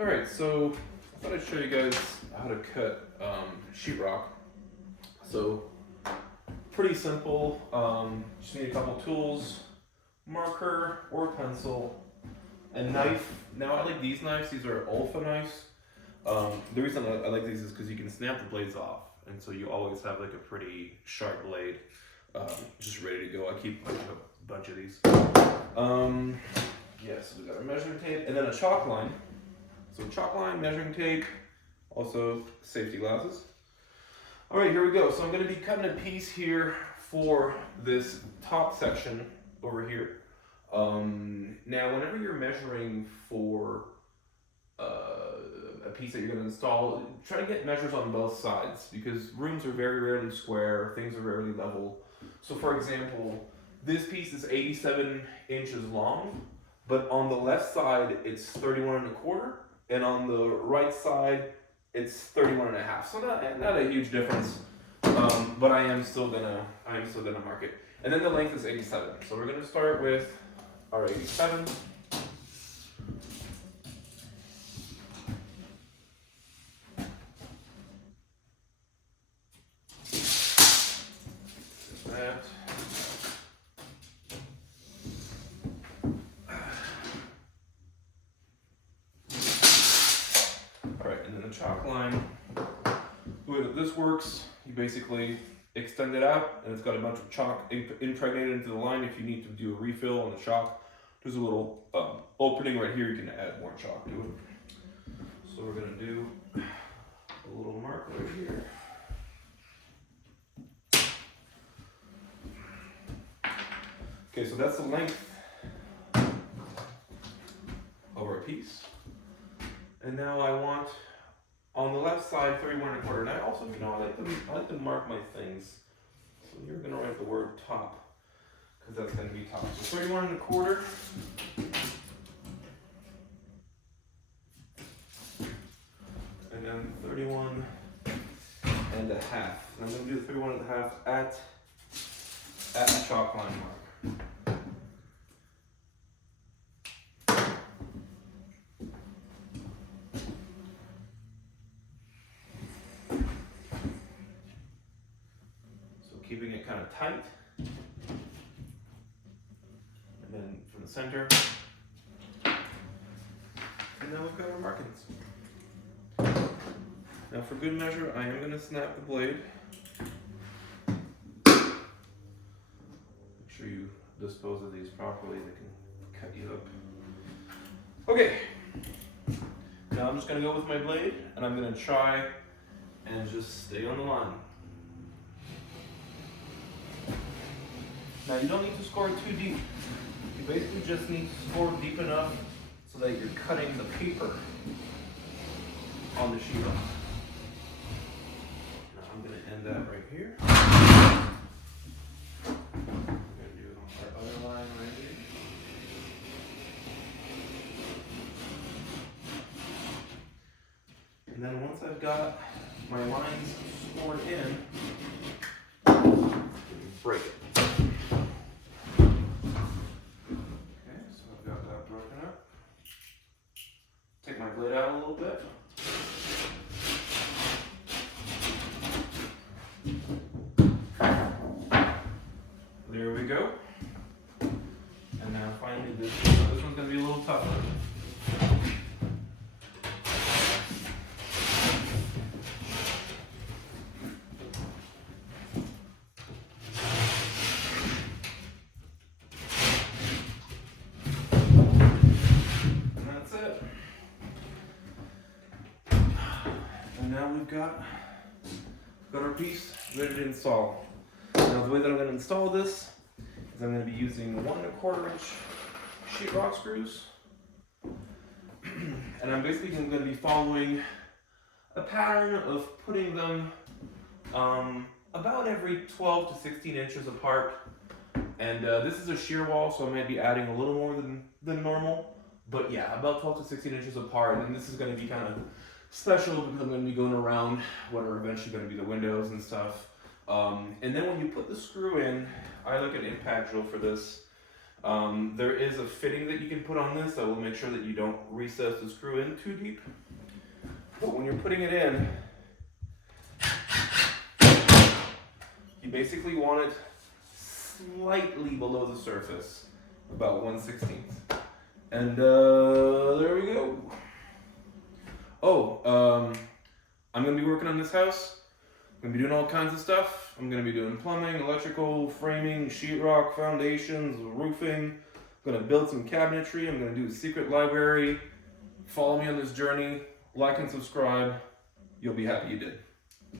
Alright, so I thought I'd show you guys how to cut sheetrock. So, pretty simple. Just need a couple tools, marker or pencil, and knife. Now I like these knives, these are Olfa knives. The reason I like these is because you can snap the blades off, and so you always have like a pretty sharp blade just ready to go. I keep a bunch of these. Yeah, so we got our measuring tape and then a chalk line. So chalk line, measuring tape, also safety glasses. All right, here we go. So I'm going to be cutting a piece here for this top section over here. Now, whenever you're measuring for a piece that you're going to install, try to get measures on both sides because rooms are very rarely square, things are rarely level. So for example, this piece is 87 inches long, but on the left side it's 31.25, and on the right side it's 31.5. So not a huge difference, but I am still gonna mark it. And then the length is 87. So we're gonna start with our 87. That. Alright, and then the chalk line. The way that this works, you basically extend it out, and it's got a bunch of chalk impregnated into the line. If you need to do a refill on the chalk, there's a little opening right here, you can add more chalk to it. So we're going to do a little mark right here. Okay, so that's the length of our piece. And now I want on the left side 31.25. And I also, I like to mark my things. So you're gonna write the word top, because that's gonna be top. So 31.25. And then 31.5. And I'm gonna do 31.5 at the chalk line mark. Keeping it kind of tight, and then from the center, and then we've got our markings. Now for good measure, I am going to snap the blade. Make sure you dispose of these properly, they can cut you up. Okay, now I'm just going to go with my blade, and I'm going to try and just stay on the line. Now you don't need to score too deep. You basically just need to score deep enough so that you're cutting the paper on the sheetrock. Now I'm going to end that right here. I'm going to do our other line right here. And then once I've got my lines scored in, break it. Take my blade out a little bit. There we go. And now finally this one's going to be a little tougher. Now we've got our piece ready to install. Now the way that I'm going to install this is I'm going to be using 1.25 inch sheetrock screws, and I'm basically going to be following a pattern of putting them about every 12 to 16 inches apart. And this is a shear wall, so I might be adding a little more than normal, but yeah, about 12 to 16 inches apart. And this is going to be kind of special because I'm going to be going around what are eventually going to be the windows and stuff. And then when you put the screw in, I like an impact drill for this. There is a fitting that you can put on this that will make sure that you don't recess the screw in too deep. But when you're putting it in, you basically want it slightly below the surface, about 1/16. And there we go. Oh, I'm gonna be working on this house. I'm gonna be doing all kinds of stuff. I'm gonna be doing plumbing, electrical, framing, sheetrock, foundations, roofing. I'm gonna build some cabinetry. I'm gonna do a secret library. Follow me on this journey. Like and subscribe. You'll be happy you did.